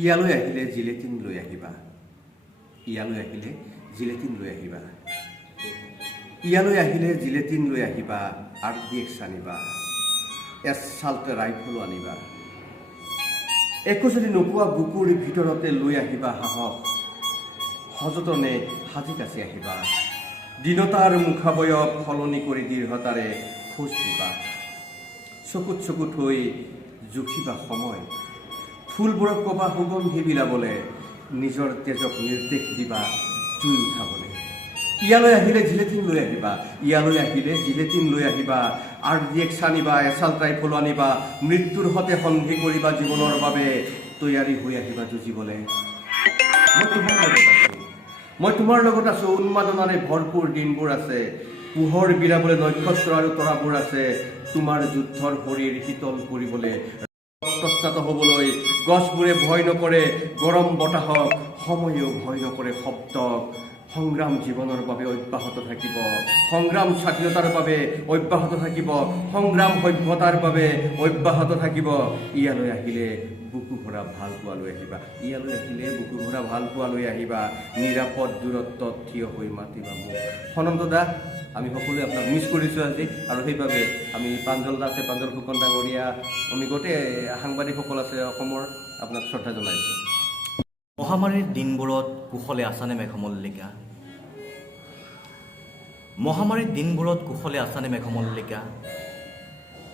ইয়ালৈ আহিলে জিলেটিন লৈ আহিবা, ইয়ালৈ আহিলে জিলেটিন লৈ আহিবা, ইয়ালৈ আহিলে জিলেটিন লৈ আহিবা, RDX আনিবা, এছাল্ট ৰাইফলো আনিবা। একো যদি নোপোৱা বুকুৰ ভিতৰতে লৈ আহিবা সাহস, সযতনে সাজি কাচি আহিবা। দীনতাৰ মুখাবয়ব সলনি কৰি দৃঢ়তাৰে খোজ দিবা। চকুত চকুত হৈ জুখিবা সময়, ফুলবোৰক ক'বা সুগন্ধি বিলাবলে, নিজৰ তেজক নিৰ্দেশ দিবা জুই উঠাবলে। ইয়ালৈ আহিলে জিলেটিন লৈ আহিবা, ইয়ালৈ আহিলে জিলেটিন লৈ আহিবা, RDX আনিবা, এছাল্ট ৰাইফলো আনিবা। মৃত্যুৰ সতে সন্ধি কৰিবা জীৱনৰ বাবে, তৈয়াৰী হৈ আহিবা যুঁজিবলে। মই তোমাৰ লগত আছো, উন্মাদনাৰে ভৰপূৰ দিনবোৰ আছে, পোহৰ বিলাবলে নক্ষত্ৰ আৰু তৰাবোৰ আছে। তোমাৰ যুদ্ধৰ শৰীৰ শীতল কৰিবলৈ, ৰক্তস্নাত হ'বলৈ গছবোৰে ভয় নকৰে গৰম বতাহক, সময়েও ভয় নকৰে শব্দক। সংগ্ৰাম জীৱনৰ বাবে অব্যাহত থাকিব, সংগ্ৰাম স্বাধীনতাৰ বাবে অব্যাহত থাকিব, সংগ্ৰাম সভ্যতাৰ বাবে অব্যাহত থাকিব। ইয়ালৈ আহিলে বুকু ভৰা ভাল পোৱা লৈ আহিবা, ইয়ালৈ আহিলে বুকু ভৰা ভাল পোৱা লৈ আহিবা। নিৰাপদ দূৰত্বত থিয় হৈ মাতিবা মোক। সনন্ত দা, আমি সকলোৱে আপোনাক মিছ কৰিছোঁ আজি, আৰু সেইবাবে আমি প্ৰাঞ্জল দা আছে, প্ৰাঞ্জল ফুকন ডাঙৰীয়া, আমি গোটেই সাংবাদিকসকল আছে অসমৰ, আপোনাক শ্ৰদ্ধা জনাইছোঁ। মহামাৰীৰ দিনবোৰত কুশলে আছানে মেঘমল্লিকা? মহামাৰীৰ দিনবোৰত কুশলে আছানে মেঘমল্লিকা?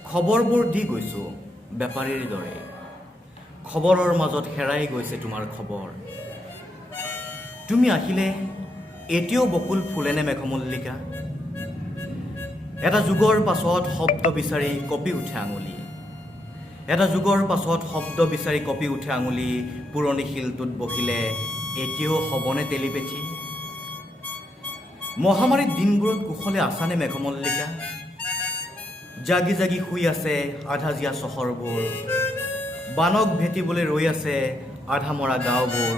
খবৰবোৰ দি গৈছোঁ বেপাৰীৰ দৰে, খবৰৰ মাজত হেৰাই গৈছে তোমাৰ খবৰ। তুমি আহিলে এতিয়াও বকুল ফুলেনে মেঘমল্লিকা? এটা যুগৰ পাছত শব্দ বিচাৰি কঁপি উঠে আঙুলি, এটা যুগৰ পাছত শব্দ বিচাৰি কঁপি উঠে আঙুলি। পুৰণি শিলটোত বহিলে এতিয়াও হ'বনে তেলিপেঠি? মহামাৰীৰ দিনবোৰত কুশলে আছানে মেঘমল্লিকা? জাগি জাগি শুই আছে আধা জীয়া চহৰবোৰ, বানক ভেটিবলৈ ৰৈ আছে আধা মৰা গাঁওবোৰ।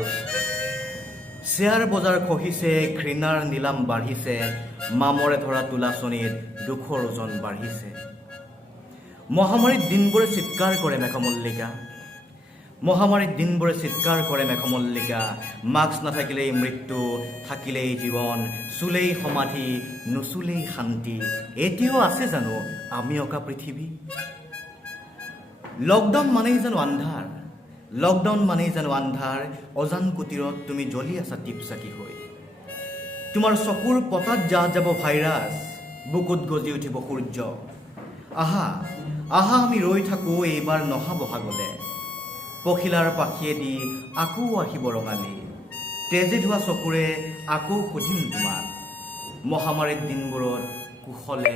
শ্বেয়াৰ বজাৰ খহিছে, ঘৃণাৰ নিলাম বাঢ়িছে, মামৰে ধৰা তোলাচনীত দুখৰ ওজন বাঢ়িছে। মহামাৰীৰ দিনবোৰে চিৎকাৰ কৰে মেঘমল্লিকা, মহামাৰীৰ দিনবোৰে চিৎকাৰ কৰে মেঘমল্লিকা। মাস্ক নাথাকিলেই মৃত্যু, থাকিলেই জীৱন, চুলেই সমাধি, নুচুলেই শান্তি। এতিয়াও আছে জানো আমি অঁকা পৃথিৱী? লকডাউন মানেই জানো আন্ধাৰ, লকডাউন মানেই জানো আন্ধাৰ। অজান কুটিৰত তুমি জ্বলি আছা টিপচাকি হৈ, তোমাৰ চকুৰ পতাত জাহ যাব ভাইৰাছ, বুকুত গজি উঠিব সূৰ্য। আহা আহা আমি ৰৈ থাকোঁ এইবাৰ নহা বহাগলে, পখিলাৰ পাখিয়েদি আকৌ আহিব ৰঙালী। তেজে ধোৱা চকুৰে আকৌ সুধিম তোমাক, মহামাৰীৰ দিনবোৰত কুশলে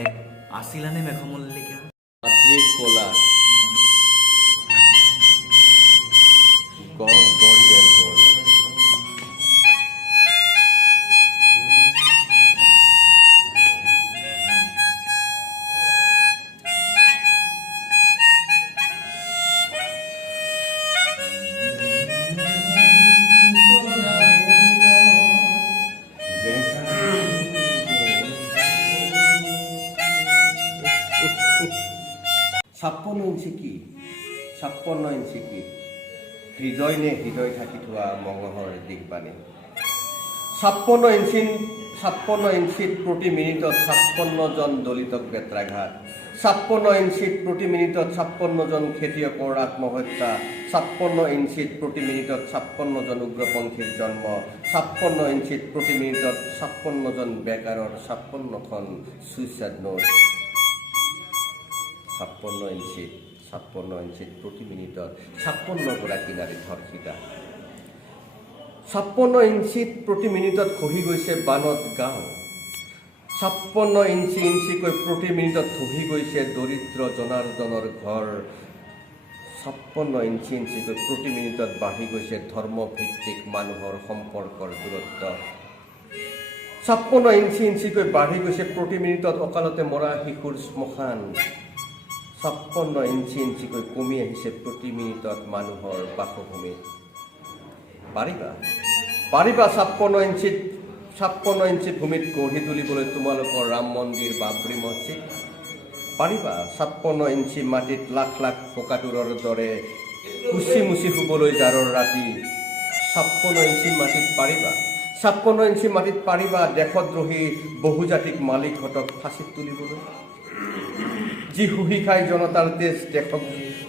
আছিলানে মেঘমল্লিকা? মাতৃক কলা ছাপ্পন্ন ইঞ্চি কি, 56 ইঞ্চি কি, হৃদয় নে হৃদয় থাকি থোৱা মঙহৰ দিগবাণী। 56 ইঞ্চিত প্ৰতি মিনিটত 56 জন দলিতক বেত্ৰাঘাত, 56 ইঞ্চিত প্ৰতি মিনিটত 56 জন খেতিয়কৰ আত্মহত্যা, 56 ইঞ্চিত প্ৰতি মিনিটত 56 জন উগ্ৰপন্থীৰ জন্ম, 56 ইঞ্চিত প্ৰতি মিনিটত 56 জন বেকাৰৰ 56খন চুইচাইড নোট। 56 ইঞ্চিত প্ৰতি মিনিটত 56 গৰাকী নাৰী ধৰ্ষিতা। 56 ইঞ্চিত প্ৰতি মিনিটত খহি গৈছে বানত গাঁও, 56 ইঞ্চিকৈ প্ৰতি মিনিটত খহি গৈছে দৰিদ্ৰ জনাৰ্দনৰ ঘৰ, 56 ইঞ্চিকৈ প্ৰতি মিনিটত বাঢ়ি গৈছে ধৰ্মভিত্তিক মানুহৰ সম্পৰ্কৰ দূৰত্ব, 56 ইঞ্চিকৈ বাঢ়ি গৈছে প্ৰতি মিনিটত অকালতে মৰা শিশুৰ শ্মশান, 56 ইঞ্চিকৈ কমি আহিছে প্ৰতি মিনিটত মানুহৰ বাসভূমি। পাৰিবা 56 ইঞ্চি ভূমিত গঢ়ি তুলিবলৈ তোমালোকৰ ৰাম মন্দিৰ বাবৰি মছজিদ? পাৰিবা 56 ইঞ্চি মাটিত লাখ লাখ ফকাটোৰৰ দৰে কুচি মুচি শুবলৈ জাৰৰ ৰাতি 56 ইঞ্চি মাটিত পাৰিবা 56 ইঞ্চি মাটিত পাৰিবা দেশদ্ৰোহী বহুজাতিক মালিকহঁতক ফাঁচিত তুলিবলৈ যি শুহি খাই জনতাৰ তেজ দেশক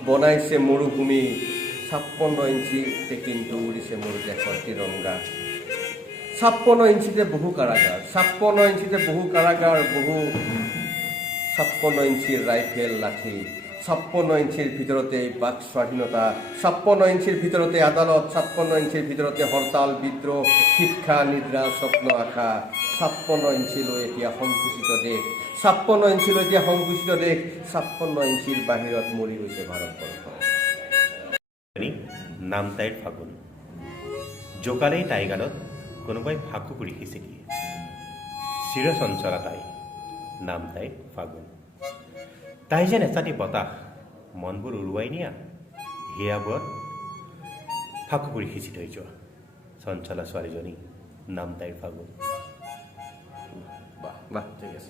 বনাইছে মৰুভূমি 56 ইঞ্চিতে কিন্তু উৰিছে মোৰ দেশৰ তিৰংগা 56 ইঞ্চিতে বহু কাৰাগাৰ 56 ইঞ্চিতে বহু কাৰাগাৰ বহু 56 ইঞ্চিৰ ৰাইফেল লাঠি 56 ইঞ্চিৰ ভিতৰতে বাক স্বাধীনতা 56 ইঞ্চিৰ ভিতৰতে আদালত 56 ইঞ্চিৰ ভিতৰতে হৰতাল বিদ্ৰোহ শিক্ষা নিদ্ৰা স্বপ্ন আশা 56 ইঞ্চিলৈ এতিয়া সংকুচিত দেশ 56 ইঞ্চিলৈ এতিয়া সংকুচিত দেশ 56 ইঞ্চিৰ বাহিৰত মৰি গৈছে ভাৰতবৰ্ষ নাম তাইৰ ফাগুন জোকালেই তাই গালত কোনোবাই ফাকু কৰি সিঁচি চিৰচঞ্চলা তাই নাম তাইৰ ফাগুন তাই যেন এচাটি বতাহ মনবোৰ উৰুৱাই নিয়া হিয়াবোৰত ফাকু কৰি সিঁচি থৈ যোৱা চঞ্চলা ছোৱালীজনী নাম তাইৰ ফাগুন বাহ বাহ ঠিক আছে